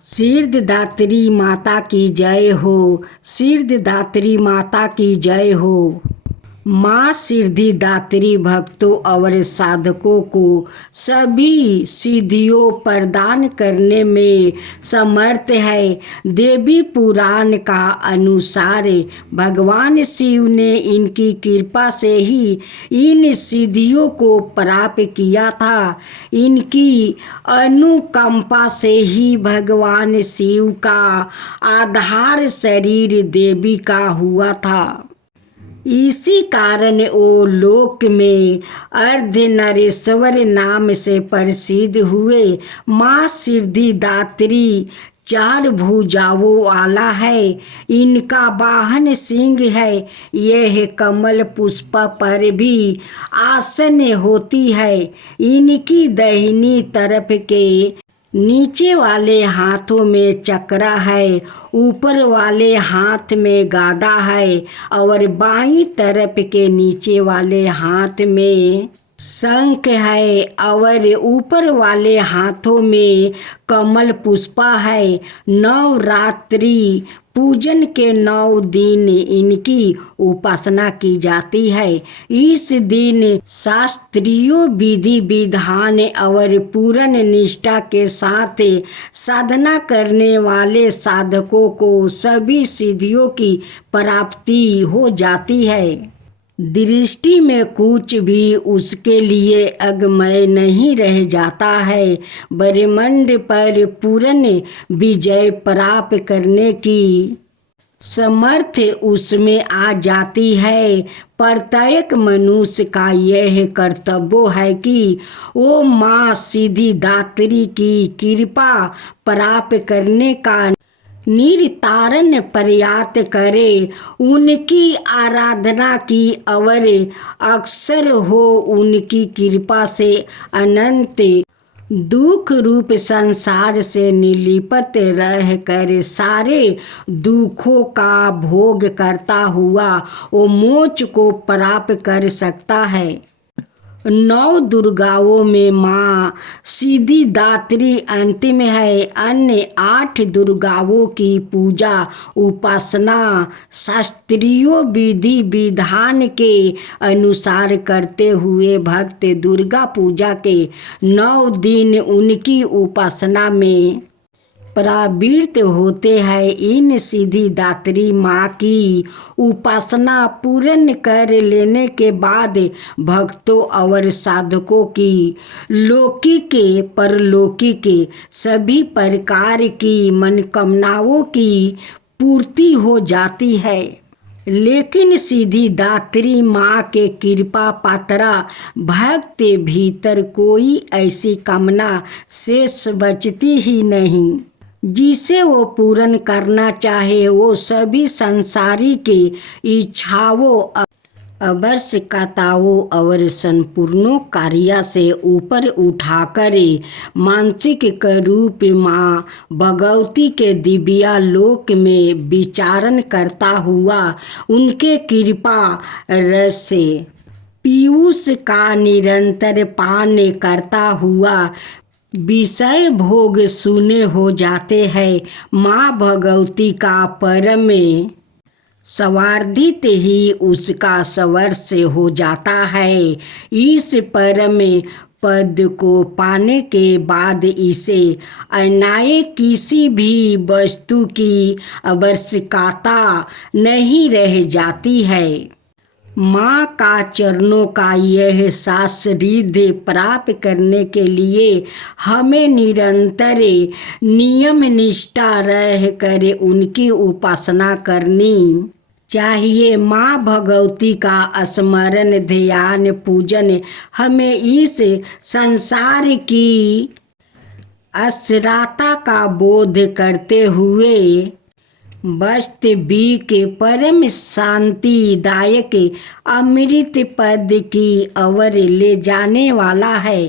सिद्धिदात्री माता की जय हो। सिद्धिदात्री माता की जय हो। माँ सिद्धिदात्री भक्तों और साधकों को सभी सिद्धियों प्रदान करने में समर्थ है। देवी पुराण का अनुसार भगवान शिव ने इनकी कृपा से ही इन सिद्धियों को प्राप्त किया था। इनकी अनुकंपा से ही भगवान शिव का आधार शरीर देवी का हुआ था। इसी कारण वो लोक में अर्धनारीश्वर नाम से प्रसिद्ध हुए। माँ सिद्धिदात्री 4 भुजाओं वाला है। इनका वाहन सिंह है। यह कमल पुष्प पर भी आसन होती है। इनकी दाहिनी तरफ के नीचे वाले हाथों में चक्रा है, ऊपर वाले हाथ में गादा है और बाईं तरफ के नीचे वाले हाथ में शंख है और ऊपर वाले हाथों में कमल पुष्प है। नवरात्रि पूजन के 9 दिन इनकी उपासना की जाती है। इस दिन शास्त्रीय विधि विधान और पूर्ण निष्ठा के साथ साधना करने वाले साधकों को सभी सिद्धियों की प्राप्ति हो जाती है। दृष्टि में कुछ भी उसके लिए अगमय नहीं रह जाता है। ब्रह्मांड पर पूर्ण विजय प्राप्त करने की समर्थ उसमें आ जाती है। प्रत्येक मनुष्य का यह कर्तव्य है कि वो माँ सिद्धिदात्री की कृपा प्राप्त करने का निरंतर प्रयास करे, उनकी आराधना की और अक्सर हो उनकी कृपा से अनंत दुख रूप संसार से निर्लिप्त रह कर सारे दुखों का भोग करता हुआ वो मोक्ष को प्राप्त कर सकता है। 9 दुर्गाओं में माँ सिद्धिदात्री अंतिम है। अन्य 8 दुर्गाओं की पूजा उपासना शास्त्रीय विधि विधान के अनुसार करते हुए भक्त दुर्गा पूजा के 9 दिन उनकी उपासना में प्रवृत्त होते हैं। इन सिद्धिदात्री माँ की उपासना पूर्ण कर लेने के बाद भक्तों और साधकों की लौकिक परलौकिक सभी प्रकार की मनोकामनाओं की पूर्ति हो जाती है। लेकिन सिद्धिदात्री माँ के कृपा पात्रा भक्त भीतर कोई ऐसी कामना शेष बचती ही नहीं जिसे वो पूर्ण करना चाहे। वो सभी संसारिक इच्छाओं आवश्यकताओं और संपूर्ण कार्य से ऊपर उठाकर मानसिक रूप माँ भगवती के दिव्य लोक में विचरण करता हुआ उनके कृपा रस से पीयूष का निरंतर पान करता हुआ विषय भोग शून्य हो जाते हैं। माँ भगवती का परम स्वार्थित ही उसका स्वर्ष हो जाता है। इस परम पद को पाने के बाद इसे अन्य किसी भी वस्तु की आवश्यकता नहीं रह जाती है। माँ का चरणों का यह सानिध्य प्राप्त करने के लिए हमें निरंतर नियम निष्ठा रह कर उनकी उपासना करनी चाहिए। माँ भगवती का स्मरण ध्यान पूजन हमें इस संसार की असरता का बोध करते हुए वास्तविक परम शांतिदायक अमृत पद की ओर ले जाने वाला है।